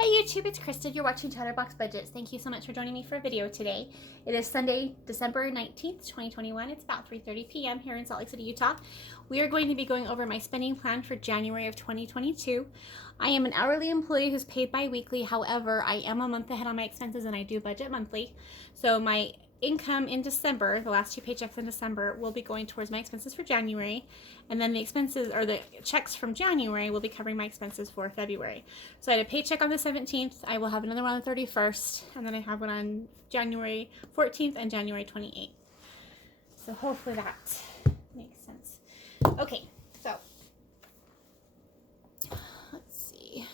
Hey YouTube, it's Kristen. You're watching Chatterbox Budgets. Thank you so much for joining me for a video today. It is Sunday, December 19th, 2021. It's about 3:30 p.m. here in Salt Lake City, Utah. We are going to be going over my spending plan for January of 2022. I am an hourly employee who's paid bi-weekly. However, I am a month ahead on my expenses and I do budget monthly. So my income in December, the last two paychecks in December, will be going towards my expenses for January, and then the expenses or the checks from January will be covering my expenses for February. So I had a paycheck on the 17th, I will have another one on the 31st, and then I have one on January 14th and January 28th. So hopefully that makes sense. Okay, so let's see.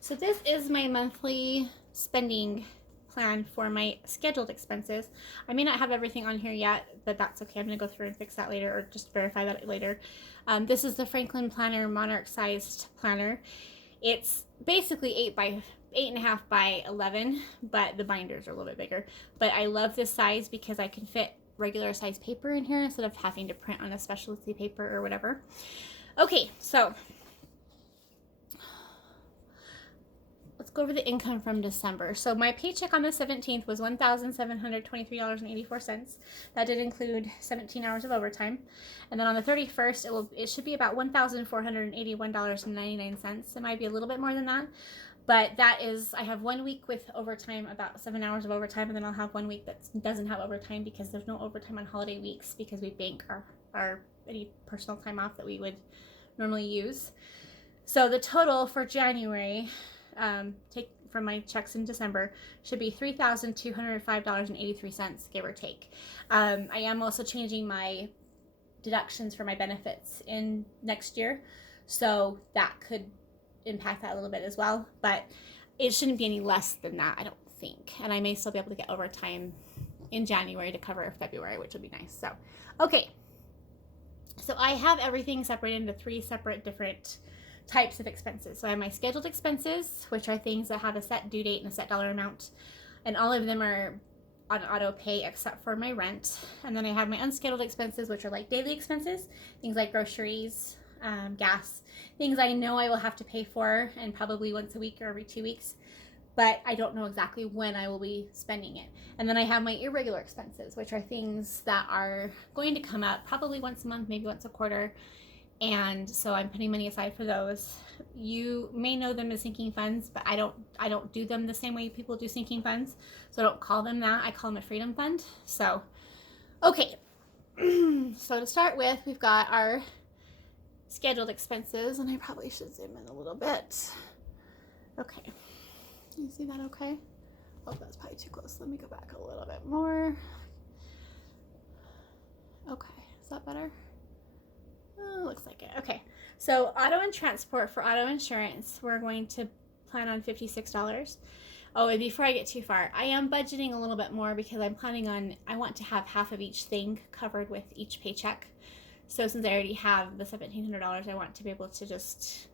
So this is my monthly spending plan for my scheduled expenses. I may not have everything on here yet, but that's okay. I'm going to go through and fix that later, or just verify that later. This is the Franklin Planner Monarch sized planner. It's basically 8.5 by 11, but the binders are a little bit bigger. But I love this size because I can fit regular size paper in here instead of having to print on a specialty paper or whatever. Okay, so let's go over the income from December. So my paycheck on the 17th was $1,723.84. That did include 17 hours of overtime. And then on the 31st, it should be about $1,481.99. It might be a little bit more than that. But that is, I have 1 week with overtime, about 7 hours of overtime, and then I'll have 1 week that doesn't have overtime because there's no overtime on holiday weeks because we bank our any personal time off that we would normally use. So the total for January, take from my checks in December, should be $3,205.83, give or take. I am also changing my deductions for my benefits in next year, so that could impact that a little bit as well, but it shouldn't be any less than that, I don't think. And I may still be able to get overtime in January to cover February, which would be nice. So, okay. So I have everything separated into three separate different types of expenses. So I have my scheduled expenses, which are things that have a set due date and a set dollar amount, and all of them are on auto pay except for my rent. And then I have my unscheduled expenses, which are like daily expenses, things like groceries, gas, things I know I will have to pay for, and probably once a week or every 2 weeks, but I don't know exactly when I will be spending it. And then I have my irregular expenses, which are things that are going to come up probably once a month, maybe once a quarter. And so I'm putting money aside for those. You may know them as sinking funds, but I don't do them the same way people do sinking funds. So I don't call them that. I call them a freedom fund. So, okay. So to start with, we've got our scheduled expenses, and I probably should zoom in a little bit. Okay. You see that okay? Oh, that's probably too close. Let me go back a little bit more. Okay. Is that better? Looks like it. Okay, so auto and transport for auto insurance, we're going to plan on $56. Oh, and before I get too far, I am budgeting a little bit more because I'm planning on, I want to have half of each thing covered with each paycheck. So since I already have the $1,700, I want to be able to just,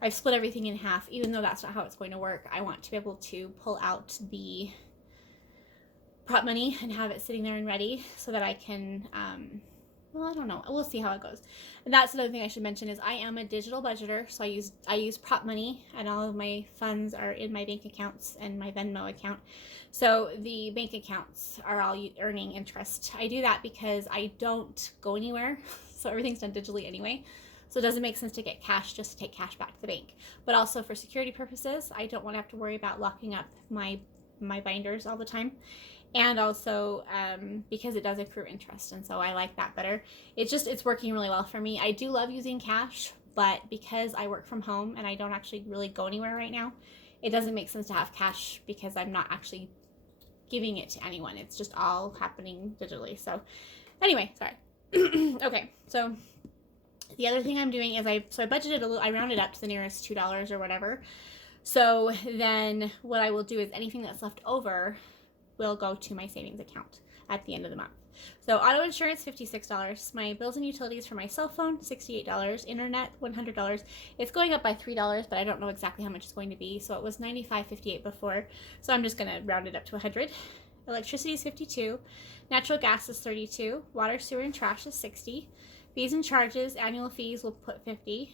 I've split everything in half. Even though that's not how it's going to work, I want to be able to pull out the prop money and have it sitting there and ready so that I can, well, I don't know. We'll see how it goes. And that's another thing I should mention is I am a digital budgeter, so I use prop money, and all of my funds are in my bank accounts and my Venmo account. So the bank accounts are all earning interest. I do that because I don't go anywhere, so everything's done digitally anyway. So it doesn't make sense to get cash just to take cash back to the bank. But also for security purposes, I don't want to have to worry about locking up my binders all the time. And also because it does accrue interest, and so I like that better. It's working really well for me. I do love using cash, but because I work from home and I don't actually really go anywhere right now, it doesn't make sense to have cash because I'm not actually giving it to anyone. It's just all happening digitally. So anyway, sorry. Okay, so the other thing I'm doing is I budgeted a little, I rounded up to the nearest $2 or whatever. So then what I will do is anything that's left over will go to my savings account at the end of the month. So auto insurance, $56. My bills and utilities for my cell phone, $68. Internet, $100. It's going up by $3, but I don't know exactly how much it's going to be. So it was $95.58 before. So I'm just going to round it up to $100. Electricity is $52. Natural gas is $32. Water, sewer, and trash is $60. Fees and charges, annual fees, we'll put $50.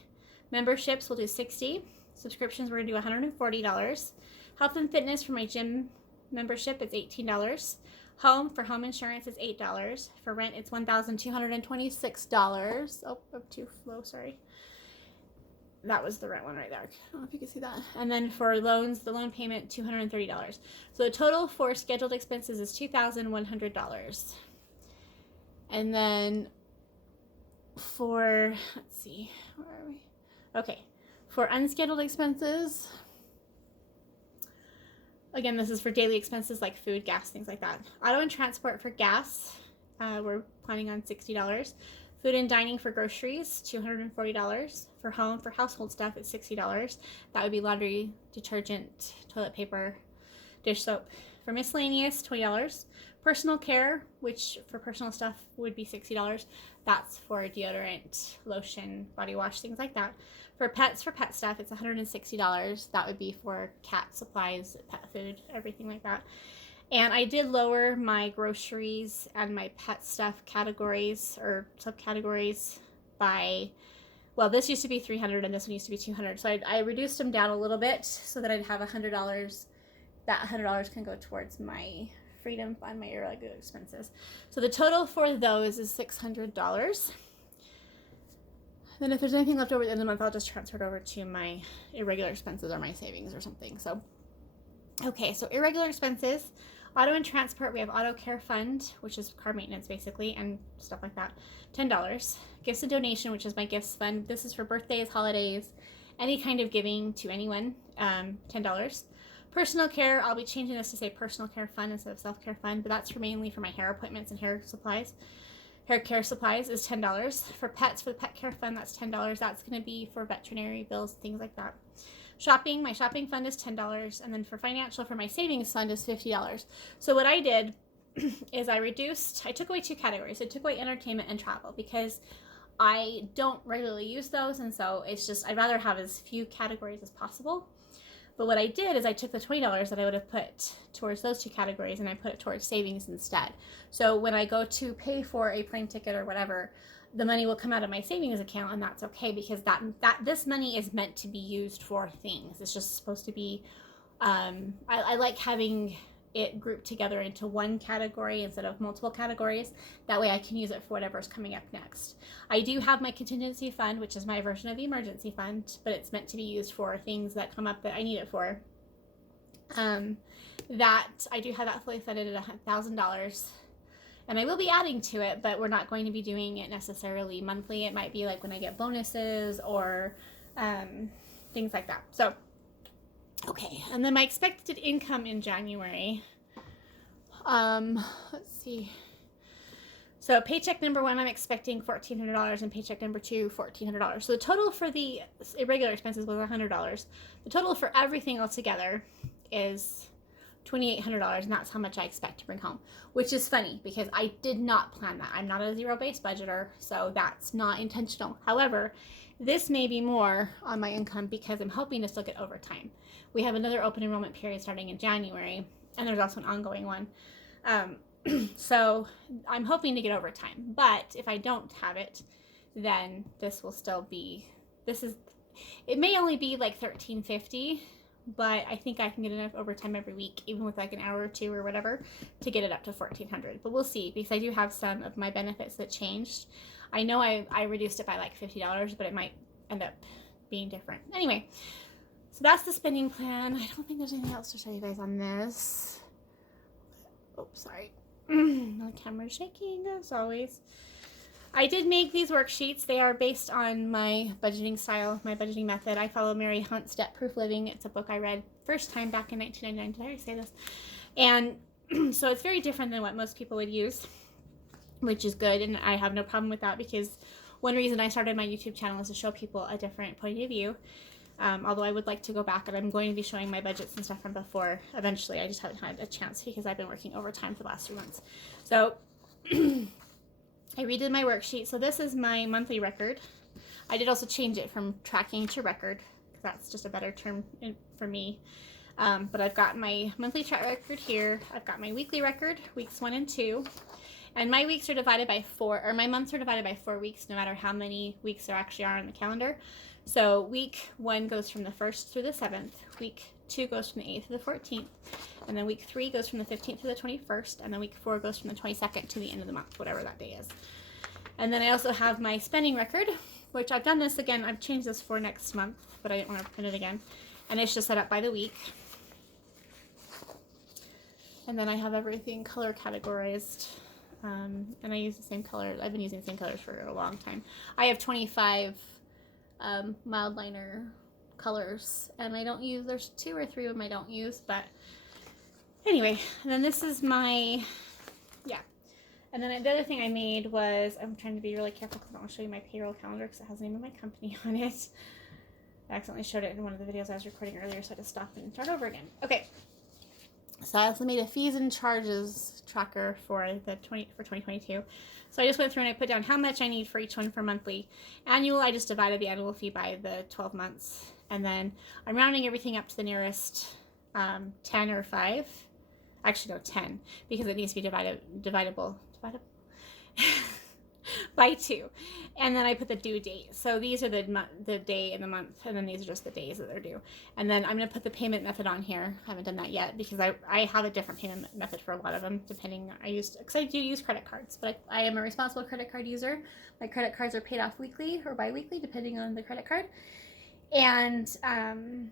Memberships, we'll do $60. Subscriptions, we're going to do $140. Health and fitness for my gym membership, it's $18. Home, for home insurance, is $8. For rent, it's $1,226. Oh, up too low, sorry. That was the rent one right there. I don't know if you can see that. And then for loans, the loan payment, $230. So the total for scheduled expenses is $2,100. And then for, let's see, where are we? Okay, for unscheduled expenses, again, this is for daily expenses like food, gas, things like that. Auto and transport for gas, we're planning on $60. Food and dining for groceries, $240. For home, for household stuff, it's $60. That would be laundry, detergent, toilet paper, dish soap. For miscellaneous, $20. Personal care, which for personal stuff would be $60. That's for deodorant, lotion, body wash, things like that. For pets, for pet stuff, it's $160. That would be for cat supplies, pet food, everything like that. And I did lower my groceries and my pet stuff categories or subcategories by, well, this used to be $300 and this one used to be $200. So I reduced them down a little bit so that I'd have $100. That $100 can go towards my freedom fund, my irregular expenses. So the total for those is $600. Then if there's anything left over at the end of the month, I'll just transfer it over to my irregular expenses or my savings or something. So, okay, so irregular expenses, auto and transport, we have auto care fund, which is car maintenance basically, and stuff like that, $10. Gifts and donation, which is my gifts fund. This is for birthdays, holidays, any kind of giving to anyone, $10. Personal care, I'll be changing this to say personal care fund instead of self-care fund, but that's mainly for my hair appointments and hair supplies. Hair care supplies is $10. For pets, for the pet care fund, that's $10. That's going to be for veterinary bills, things like that. Shopping, my shopping fund is $10. And then for financial, for my savings fund is $50. So what I did is I took away two categories. I took away entertainment and travel because I don't regularly use those. And so it's just, I'd rather have as few categories as possible. But what I did is I took the $20 that I would have put towards those two categories and I put it towards savings instead. So when I go to pay for a plane ticket or whatever, the money will come out of my savings account, and that's okay because this money is meant to be used for things. It's just supposed to be, I like having it grouped together into one category instead of multiple categories. That way I can use it for whatever's coming up next. I do have my contingency fund, which is my version of the emergency fund, but it's meant to be used for things that come up that I need it for. That I do have that fully funded at $1,000. And I will be adding to it, but we're not going to be doing it necessarily monthly. It might be like when I get bonuses or things like that. So, okay. And then my expected income in January. Let's see. So paycheck number 1, I'm expecting $1,400, and paycheck number 2, $1,400. So the total for the irregular expenses was $100. The total for everything else together is $2,800, and that's how much I expect to bring home, which is funny because I did not plan that. I'm not a zero-based budgeter, so that's not intentional. However, this may be more on my income because I'm hoping to still get overtime. We have another open enrollment period starting in January, and there's also an ongoing one. So I'm hoping to get overtime, but if I don't have it, then this will still be, it may only be like $1,350, but I think I can get enough overtime every week, even with like an hour or two or whatever, to get it up to $1,400. But we'll see, because I do have some of my benefits that changed. I know I reduced it by like $50, but it might end up being different. Anyway, so that's the spending plan. I don't think there's anything else to show you guys on this. Oh, sorry. My camera's shaking as always. I did make these worksheets. They are based on my budgeting style, my budgeting method. I follow Mary Hunt's Debt Proof Living. It's a book I read first time back in 1999. Did I already say this? And so it's very different than what most people would use, which is good. And I have no problem with that because one reason I started my YouTube channel is to show people a different point of view. Although I would like to go back, and I'm going to be showing my budgets and stuff from before eventually. I just haven't had a chance because I've been working overtime for the last 3 months. So I redid my worksheet. So this is my monthly record. I did also change it from tracking to record because that's just a better term for me. But I've got my monthly track record here. I've got my weekly record, weeks 1 and 2. And my weeks are divided by 4, or my months are divided by 4 weeks, no matter how many weeks there actually are on the calendar. So week 1 goes from the 1st through the 7th. Week 2 goes from the 8th to the 14th. And then week 3 goes from the 15th to the 21st. And then week 4 goes from the 22nd to the end of the month, whatever that day is. And then I also have my spending record, which I've done this again. I've changed this for next month, but I didn't want to print it again. And it's just set up by the week. And then I have everything color categorized. And I use the same color. I've been using the same colors for a long time. I have 25 mild liner colors, and I don't use, there's 2 or 3 of them I don't use, but anyway. And then this is my, and then the other thing I made was, I'm trying to be really careful because I don't want to show you my payroll calendar because it has the name of my company on it. I accidentally showed it in one of the videos I was recording earlier, so I had to stop and start over again. Okay, so I also made a fees and charges tracker for 2022. So I just went through and I put down how much I need for each one for monthly. Annual, I just divided the annual fee by the 12 months. And then I'm rounding everything up to the nearest 10 or 5. Actually, no, 10, because it needs to be divisible by 2. And then I put the due date. So these are the day and the month, and then these are just the days that they're due. And then I'm going to put the payment method on here. I haven't done that yet because I have a different payment method for a lot of them, depending. Because I do use credit cards, but I am a responsible credit card user. My credit cards are paid off weekly or bi-weekly, depending on the credit card. And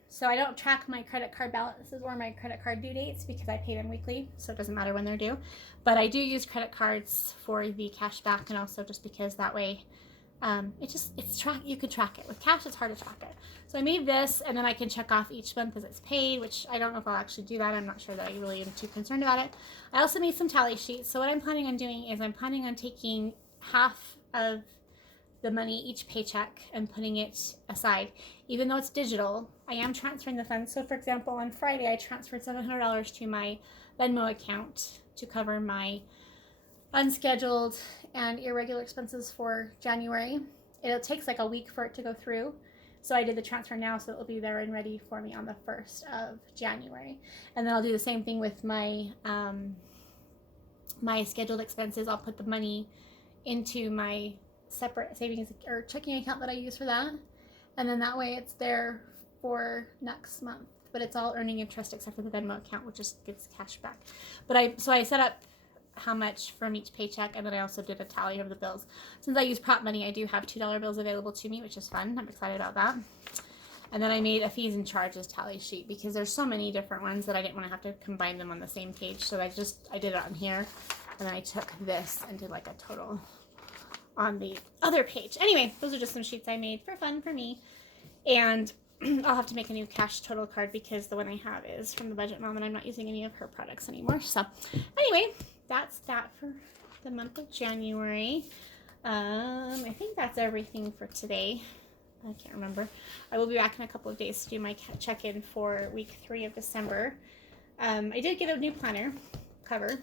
so I don't track my credit card balances or my credit card due dates because I pay them weekly, so it doesn't matter when they're due. But I do use credit cards for the cash back, and also just because that way you can track it. With cash, it's hard to track it. So I made this, and then I can check off each month as it's paid, which I don't know if I'll actually do that. I'm not sure that I really am too concerned about it. I also made some tally sheets. So what I'm planning on doing is I'm planning on taking half of the money each paycheck and putting it aside. Even though it's digital, I am transferring the funds. So for example, on Friday, I transferred $700 to my Venmo account to cover my unscheduled and irregular expenses for January. It takes like a week for it to go through. So I did the transfer now, so it will be there and ready for me on the 1st of January. And then I'll do the same thing with my my scheduled expenses. I'll put the money into my separate savings or checking account that I use for that, and then that way it's there for next month, but it's all earning interest except for the Venmo account, which just gives cash back. But I set up how much from each paycheck, and then I also did a tally of the bills. Since I use prop money, I do have $2 bills available to me, which is fun. I'm excited about that. And then I made a fees and charges tally sheet because there's so many different ones that I didn't want to have to combine them on the same page, so I did it on here, and then I took this and did like a total on the other page. Anyway, those are just some sheets I made for fun for me. And I'll have to make a new cash total card because the one I have is from the Budget Mom and I'm not using any of her products anymore. So anyway, that's that for the month of January. I think that's everything for today. I can't remember. I will be back in a couple of days to do my check-in for week 3 of December. I did get a new planner cover,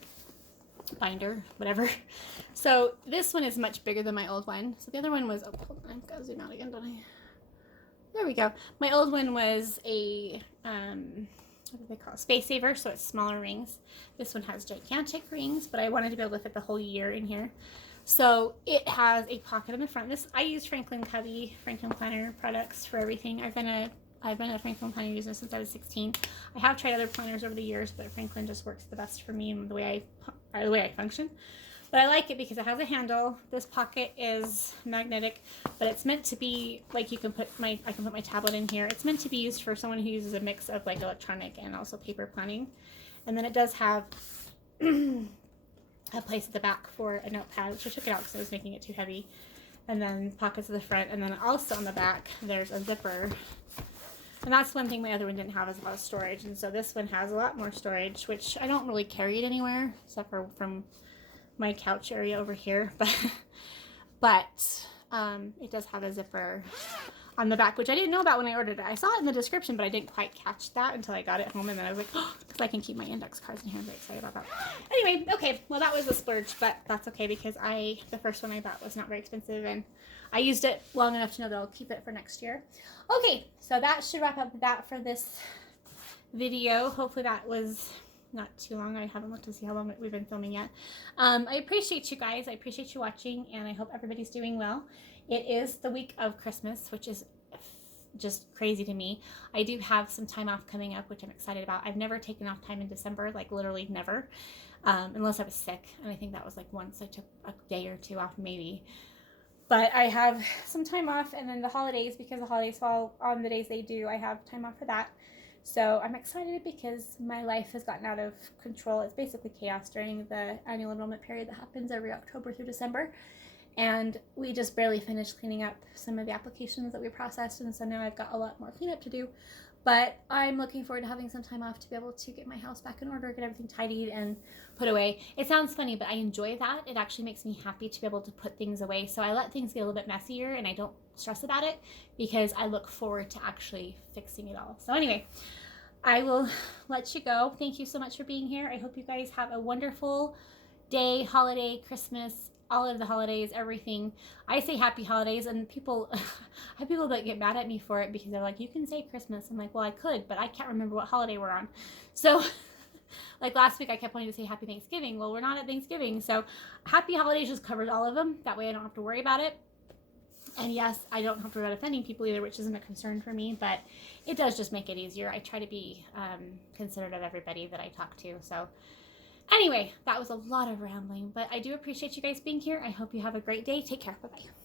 binder, whatever. So this one is much bigger than my old one. So the other one was, oh, hold on, I've got to zoom out again, don't I? There we go. My old one was a, what do they call it? Space saver, so it's smaller rings. This one has gigantic rings, but I wanted to be able to fit the whole year in here. So it has a pocket in the front. I use Franklin Planner products for everything. I've been a Franklin Planner user since I was 16. I have tried other planners over the years, but Franklin just works the best for me and the way I function. But I like it because it has a handle. This pocket is magnetic, but it's meant to be like I can put my tablet in here. It's meant to be used for someone who uses a mix of like electronic and also paper planning. And then it does have a place at the back for a notepad, which I took it out because I was making it too heavy. And then pockets at the front, and then also on the back there's a zipper. And that's one thing my other one didn't have, is a lot of storage. And so this one has a lot more storage, which I don't really carry it anywhere except for from my couch area over here. But it does have a zipper on the back, which I didn't know about when I ordered it. I saw it in the description, but I didn't quite catch that until I got it home. And then I was like, oh, because I can keep my index cards in here. I'm very excited about that. Anyway, okay, well, that was a splurge, but that's okay because the first one I bought was not very expensive, and I used it long enough to know that I'll keep it for next year. Okay, so that should wrap up that for this video. Hopefully that was not too long. I haven't looked to see how long we've been filming yet. I appreciate you guys. I appreciate you watching, and I hope everybody's doing well. It is the week of Christmas, which is just crazy to me. I do have some time off coming up, which I'm excited about. I've never taken off time in December, like literally never, unless I was sick. And I think that was like once I took a day or two off maybe. But I have some time off, and then the holidays, because the holidays fall on the days they do, I have time off for that. So I'm excited because my life has gotten out of control. It's basically chaos during the annual enrollment period that happens every October through December. And we just barely finished cleaning up some of the applications that we processed, and so now I've got a lot more cleanup to do. But I'm looking forward to having some time off to be able to get my house back in order, get everything tidied and put away. It sounds funny, but I enjoy that. It actually makes me happy to be able to put things away. So I let things get a little bit messier and I don't stress about it because I look forward to actually fixing it all. So anyway, I will let you go. Thank you so much for being here. I hope you guys have a wonderful day, holiday, Christmas, all of the holidays, everything. I say happy holidays, and people, I have people that get mad at me for it because they're like, you can say Christmas. I'm like, well, I could, but I can't remember what holiday we're on. So like last week I kept wanting to say happy Thanksgiving. Well, we're not at Thanksgiving. So happy holidays just covers all of them. That way I don't have to worry about it. And yes, I don't have to worry about offending people either, which isn't a concern for me, but it does just make it easier. I try to be considerate of everybody that I talk to. So anyway, that was a lot of rambling, but I do appreciate you guys being here. I hope you have a great day. Take care. Bye-bye.